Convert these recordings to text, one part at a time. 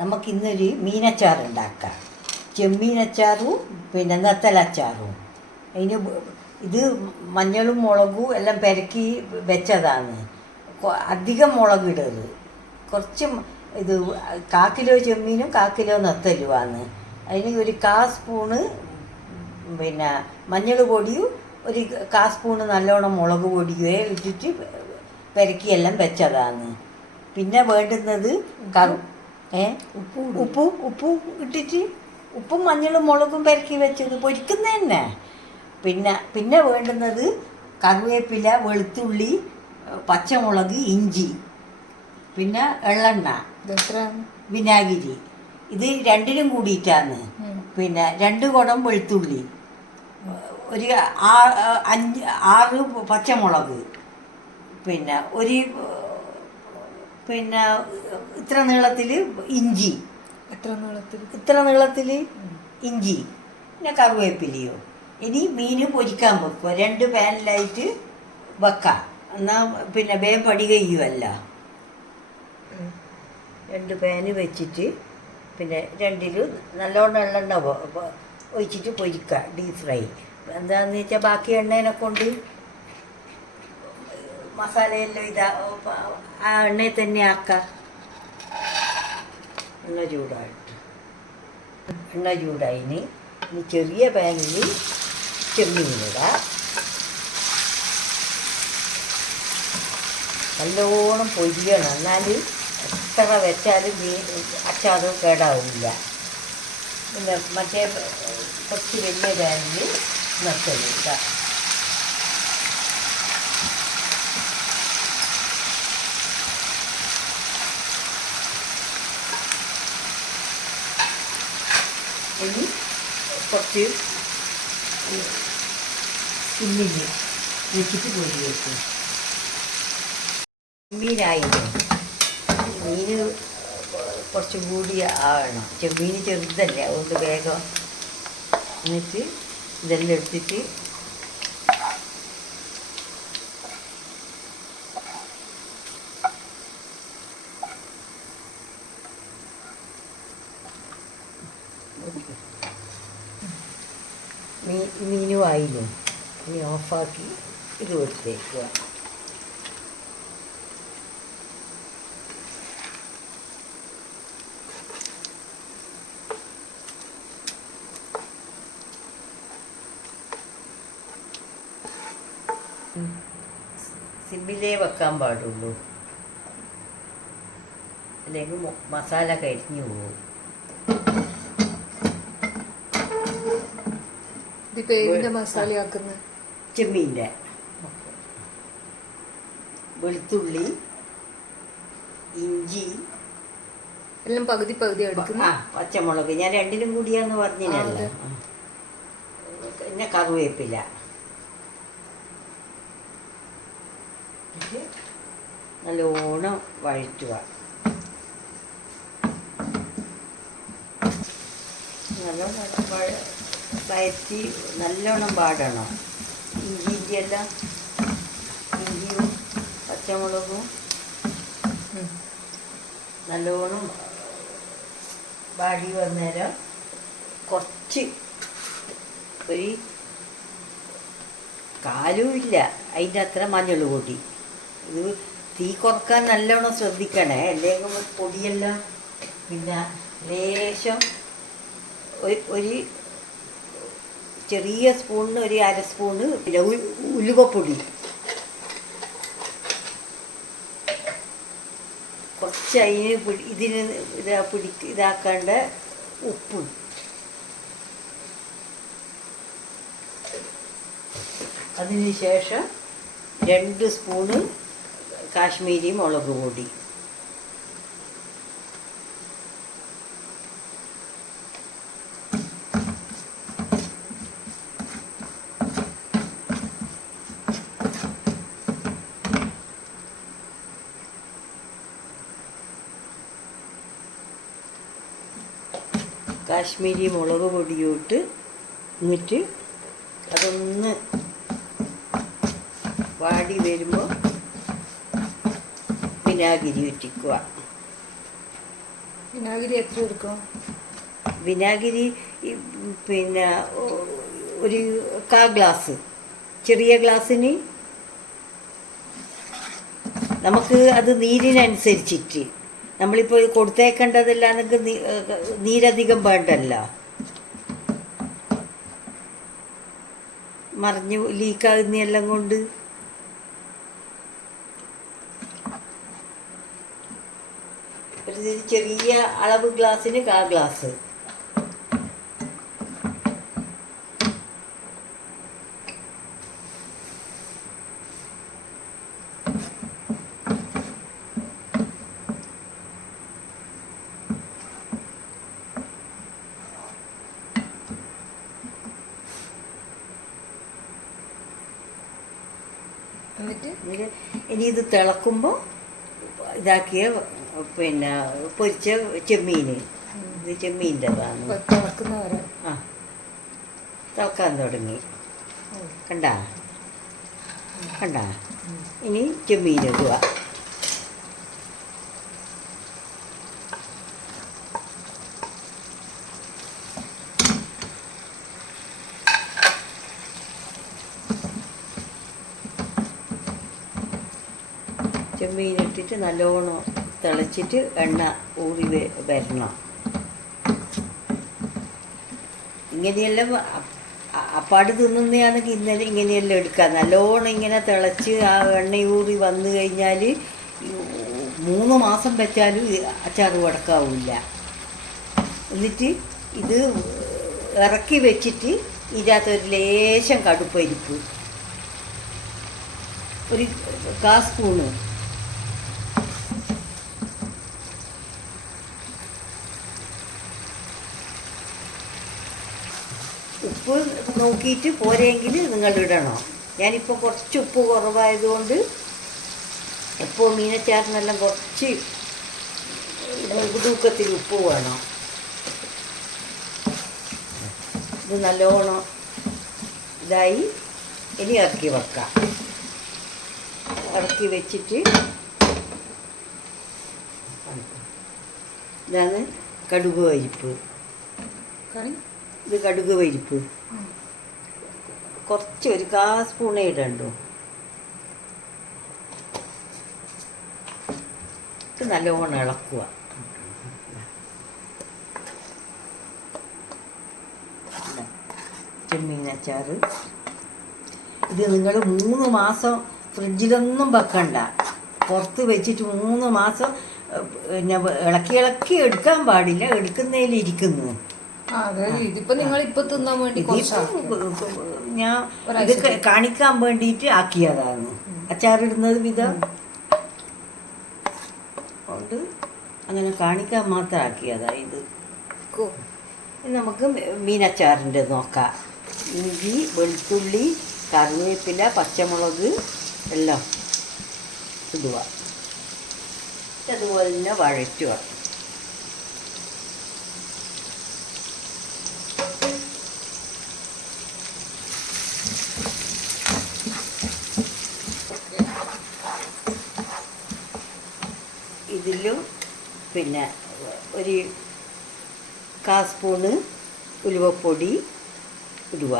നമുക്കിന്നൊരു മീനച്ചാറുണ്ടാക്കാം. ചെമ്മീനച്ചാറും പിന്നെ നെത്തലച്ചാറും. അതിന് ഇത് മഞ്ഞളും മുളകും എല്ലാം പെരക്കി വെച്ചതാണ്. അധികം മുളക് ഇടരുത്. കുറച്ച് ഇത് 1/4 കിലോ ചെമ്മീനും 1/4 കിലോ നെത്തലുമാണ്. അതിന് ഒരു 1/4 സ്പൂണ് പിന്നെ മഞ്ഞൾ പൊടിയും ഒരു 1/4 സ്പൂണ് നല്ലോണം മുളക് പൊടിയേ ഇട്ടിട്ട് പെരക്കിയെല്ലാം വെച്ചതാണ്. പിന്നെ വേണ്ടുന്നത് ഉപ്പും ഇട്ടിട്ട് ഉപ്പും മഞ്ഞളും മുളകും പെരക്കി വെച്ചത് പൊരിക്കുന്ന തന്നെ. പിന്നെ വേണ്ടുന്നത് കറിവേപ്പില, വെളുത്തുള്ളി, പച്ചമുളക്, ഇഞ്ചി, പിന്നെ എള്ളെണ്ണ, വിനാഗിരി. ഇത് രണ്ടിനും കൂടിയിട്ടാണ്. പിന്നെ 2 കുടം വെളുത്തുള്ളി, ഒരു 6 പച്ചമുളക്, പിന്നെ ഇത്ര നീളത്തിൽ ഇഞ്ചി, ഇത്ര നീളത്തിൽ ഇഞ്ചി, പിന്നെ കറിവേപ്പിലയോ. ഇനി മീൻ പൊരിക്കാൻ വെക്കുക. 2 പാനിലായിട്ട് വെക്കാം. എന്നാൽ പിന്നെ വേഗം പടി കഴിയുമല്ല. 2 പാന് വെച്ചിട്ട് പിന്നെ 2 നല്ലോണം എള്ളെണ്ണ ഒഴിച്ചിട്ട് പൊരിക്കുക. Deep fry. എന്താണെന്ന് വെച്ചാൽ ബാക്കി എണ്ണേനെ കൊണ്ട് മസാലയെല്ലാം ആ എണ്ണയിൽ തന്നെ ആക്കാം. എണ്ണ ചൂടായിന് ഇനി ചെറിയ പാനിൽ ചെമ്മീനിടാം. നല്ലോണം പൊരിയണം. എന്നാൽ എത്ര വെച്ചാലും അച്ചാറ് കേടാവില്ല. പിന്നെ മറ്റേ കുറച്ച് വലിയ പാനിൽ നെത്തലിടാം. ഇനി കുറച്ച് സിമ്മിൽ വെച്ചിട്ട് പൊരി വെക്കും. മീനായില്ലേ, മീൻ കുറച്ചും കൂടി ആവണം. ചെമ്മീൻ ചെറുതല്ലേ, അതുകൊണ്ട് വേഗം. എന്നിട്ട് ഇതെല്ലാം എടുത്തിട്ട് മീനും ആയില്ലേ, ഇനി ഓഫാക്കി ഇത് കൊടുത്തേക്കുക. സിമ്മിലേ വെക്കാൻ പാടുള്ളൂ, അല്ലെങ്കിൽ മസാല കരിഞ്ഞു പോകും. മസാലയാക്കുന്ന ചെമ്മീൻ്റെ വെളുത്തുള്ളി, ഇഞ്ചി എല്ലാം പകുതി എടുക്കുന്നു. പച്ചമുളക് ഞാൻ 2നും കൂടിയാന്ന് പറഞ്ഞില്ല. പിന്നെ കറിവേപ്പില നല്ലോണം വഴറ്റുക. നല്ലോണം വഴറ്റി നല്ലോണം പാടണം. ഇഞ്ചിയും പച്ചമുളകും നല്ലോണം വാടി വന്നേരം കുറച്ച് ഒരു 1/4 അതിൻ്റെ അത്ര മഞ്ഞൾ പൊടി. ഇത് തീ കുറക്കാൻ നല്ലോണം ശ്രദ്ധിക്കണേ, അല്ലെങ്കിൽ പൊടിയെല്ലാം. പിന്നെ ലേശം ഒരു ചെറിയ സ്പൂണിന് ഒരു 1/2 സ്പൂണ് പിന്നെ ഉലുവപ്പൊടി, കുറച്ച് ഇതിന് ഇതാക്കേണ്ട ഉപ്പ്, അതിന് ശേഷം 2 സ്പൂണ് കാശ്മീരി മുളക് പൊടി, കാശ്മീരി മുളക് പൊടിയോട്ട്. എന്നിട്ട് അതൊന്ന് വാടി വരുമ്പോൾ വിനാഗിരി ഒറ്റിക്കുക. വിനാഗിരി എത്ര എടുക്കണം? വിനാഗിരി ഈ പിന്നെ ഒരു 1/4 ഗ്ലാസ്, ചെറിയ ഗ്ലാസ്സിന്. നമുക്ക് അത് നീരിനനുസരിച്ചിട്ട്, നമ്മളിപ്പോൾ കൊടുത്തേക്കേണ്ടതില്ല, നമുക്ക് നീരധികം വേണ്ടല്ലോ, മറിഞ്ഞ് ലീക്കാകുന്നെല്ലാം കൊണ്ട്. ഒരു ചെറിയ അളവ് ഗ്ലാസ്സിന് 1/4 ഗ്ലാസ്. എന്നിട്ട് ഇനി ഇത് തിളക്കുമ്പോൾ ഇതാക്കിയ പിന്നെ പൊരിച്ച ചെമ്മീൻ, ഇത് ചെമ്മീൻ്റെതാണ്. തിളക്കുന്നവരെ ആ, തിളക്കാൻ തുടങ്ങി. കണ്ടാ കണ്ടാ ഇനി ചെമ്മീൻ ഇടുക. ചെമ്മീൻ ഇട്ടിട്ട് നല്ലോണം തിളച്ചിട്ട് എണ്ണ ഊറി വരണം. ഇങ്ങനെയെല്ലാം അപ്പാട് തിന്നുന്നതാണെങ്കിൽ ഇന്നലെ ഇങ്ങനെയെല്ലാം എടുക്കാം. നല്ലോണം ഇങ്ങനെ തിളച്ച് ആ എണ്ണയൂറി വന്നു കഴിഞ്ഞാൽ 3 മാസം വെച്ചാലും അച്ചാർ വടക്കാവില്ല. എന്നിട്ട് ഇത് ഇറക്കി വെച്ചിട്ട് ഇതിനകത്തൊരു ലേശം കടുപ്പരിപ്പ്, ഒരു 1/4 സ്പൂണ്, ഉപ്പ് നോക്കിയിട്ട് പോരെങ്കിൽ നിങ്ങൾ ഇടണം. ഞാനിപ്പോൾ കുറച്ച് ഉപ്പ് കുറവായതുകൊണ്ട് എപ്പോൾ മീനച്ചാറിനെല്ലാം കുറച്ച് തൂക്കത്തിൽ ഉപ്പ് വേണം. ഇത് നല്ലോണം ഇതായി ഇനി ഇറക്കി വെക്കാം. ഇറക്കി വെച്ചിട്ട് ഇതാണ് കടുക് പരിപ്പ്. ഇത് കടുക് പരിപ്പ് കുറച്ച് ഒരു 1/4 സ്പൂണേ ഇടണ്ടോ. ഇത് നല്ലോണം ഇളക്കുക. ചെമ്മീനച്ചാർ ഇത് നിങ്ങൾ 3 മാസം ഫ്രിഡ്ജിലൊന്നും വെക്കണ്ട. പുറത്ത് വെച്ചിട്ട് 3 മാസം പിന്നെ ഇളക്കി എടുക്കാൻ പാടില്ല. എടുക്കുന്നതിലിരിക്കുന്നു. ഇതിപ്പോ നിങ്ങൾ ഇപ്പൊ തിന്നാൻ വേണ്ടി ഞാൻ ഇത് കാണിക്കാൻ വേണ്ടിയിട്ട് ആക്കിയതാണ്. അച്ചാറിടുന്നത് വിധം കൊണ്ട് അങ്ങനെ കാണിക്കാൻ മാത്രം ആക്കിയതാ ഇത്. നമുക്ക് മീനച്ചാറിൻ്റെ നോക്കാം. ഇഞ്ചി, വെളുത്തുള്ളി, കറിവേപ്പില, പച്ചമുളക് എല്ലാം ഇടുക. അതുപോലെ തന്നെ വഴറ്റുക. ഇതിലും പിന്നെ ഒരു 1/4 സ്പൂണ് ഉലുവപ്പൊടി ഇടുക.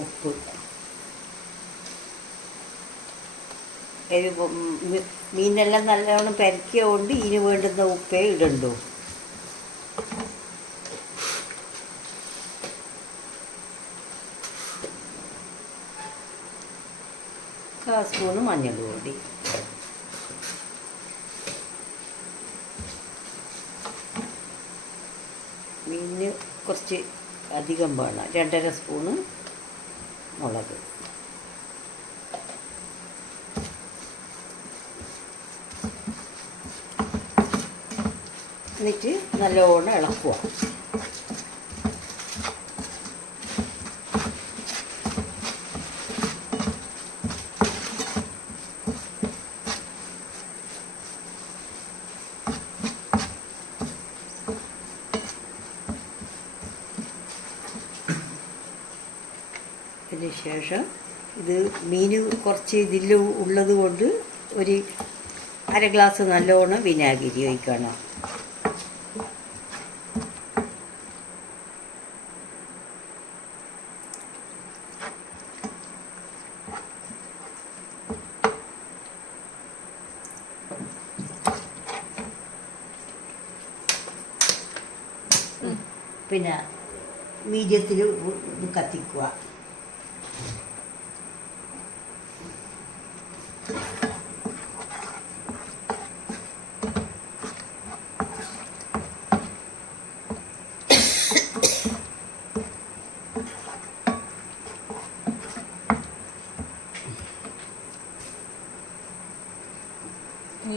ഉപ്പ്, മീനെല്ലാം നല്ലോണം പെരക്കിയതുകൊണ്ട് ഇതിന് വേണ്ടുന്ന ഉപ്പേ ഇടണ്ടു. കാൽ സ്പൂണ് മഞ്ഞൾ പൊടി. മീനിന് കുറച്ച് അധികം വേണം. 2.5 സ്പൂണ് മുളക്. എന്നിട്ട് നല്ലോണം ഇളക്കുക. അതിന് ശേഷം ഇത് മീൻ കുറച്ച് ഇതിൽ ഉള്ളത് കൊണ്ട് ഒരു അര ഗ്ലാസ് നല്ലോണം വിനാഗിരി ഒഴിക്കണം. പിന്നെ മീഡിയത്തിൽ കത്തിക്കുക.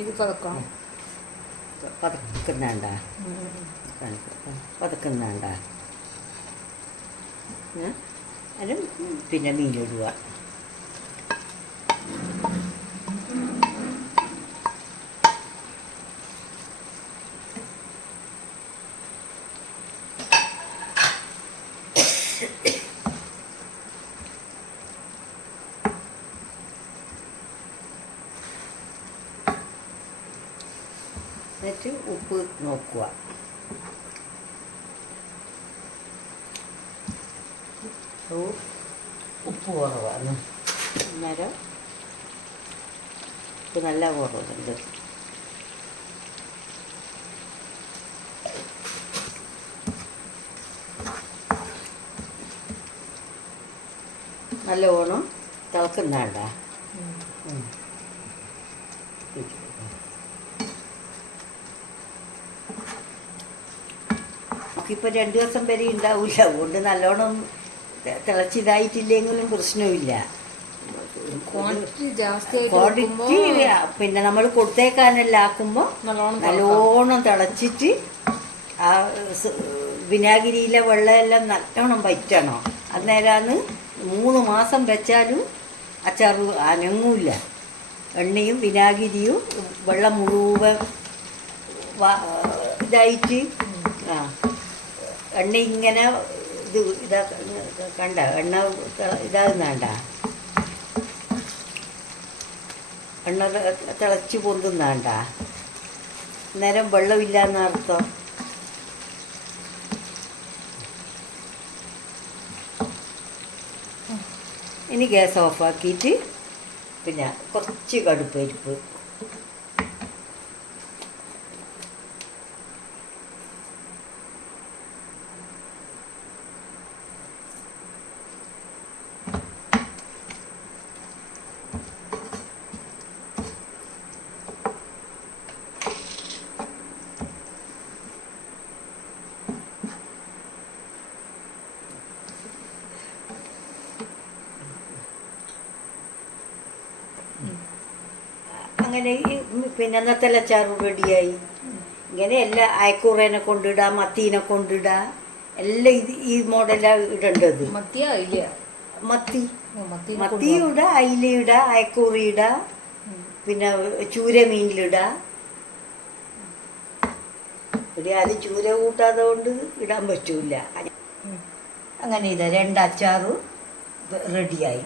ഇത് പതക്കാം. പതക്കുന്നാണ്ട പതക്കുന്നാണ്ട അതും പിന്നെ മീനിടുക. എന്നിട്ട് ഉപ്പ് നോക്കുക. ഉപ്പ് കുറവാണ്. അന്നേരം ഉപ്പ് നല്ല കുറവുണ്ട്. നല്ലോണം തിളക്കുന്നാണ്ട. നമുക്കിപ്പോൾ 2 ദിവസം വരെ ഉണ്ടാവില്ല. അതുകൊണ്ട് നല്ലോണം തിളച്ചിതായിട്ടില്ലെങ്കിലും പ്രശ്നമില്ല. ക്വാണ്ടിറ്റി പിന്നെ നമ്മൾ കൊടുത്തേക്കാനെല്ലാം ആക്കുമ്പോൾ നല്ലോണം തിളച്ചിട്ട് ആ വിനാഗിരിയിലെ വെള്ളമെല്ലാം നല്ലോണം വറ്റണം. അന്നേരമാണ് 3 മാസം വെച്ചാലും അച്ചാർ അനങ്ങൂല. എണ്ണയും വിനാഗിരിയും വെള്ളം മുഴുവൻ ഇതായിട്ട് എണ്ണ ഇങ്ങനെ ഇതാ കണ്ട എണ്ണ ഇതാകുന്നാണ്ട. എണ്ണ തിളച്ച് പൊന്തുന്നാണ്ട. അന്നേരം വെള്ളമില്ല എന്നർത്ഥം. ഇനി ഗ്യാസ് ഓഫാക്കിയിട്ട് പിന്നെ കുറച്ച് കടുപ്പരിപ്പ്, അങ്ങനെ പിന്നെ നത്തലച്ചാറ് റെഡിയായി. ഇങ്ങനെ എല്ലാ അയക്കൂറേനെ കൊണ്ടിടാം, മത്തീനെ കൊണ്ടിടാം, എല്ലാം ഈ മോഡലാണ് ഇടേണ്ടത്. മത്തി മത്തിയിടാ, അയിലയിടാ, അയക്കൂറിയിടാ, പിന്നെ ചൂര മീനിലിടാ. അത് ചൂര കൂട്ടാതെ കൊണ്ട് ഇടാൻ പറ്റൂല. അങ്ങനെ ഇതാ 2 അച്ചാറും റെഡിയായി.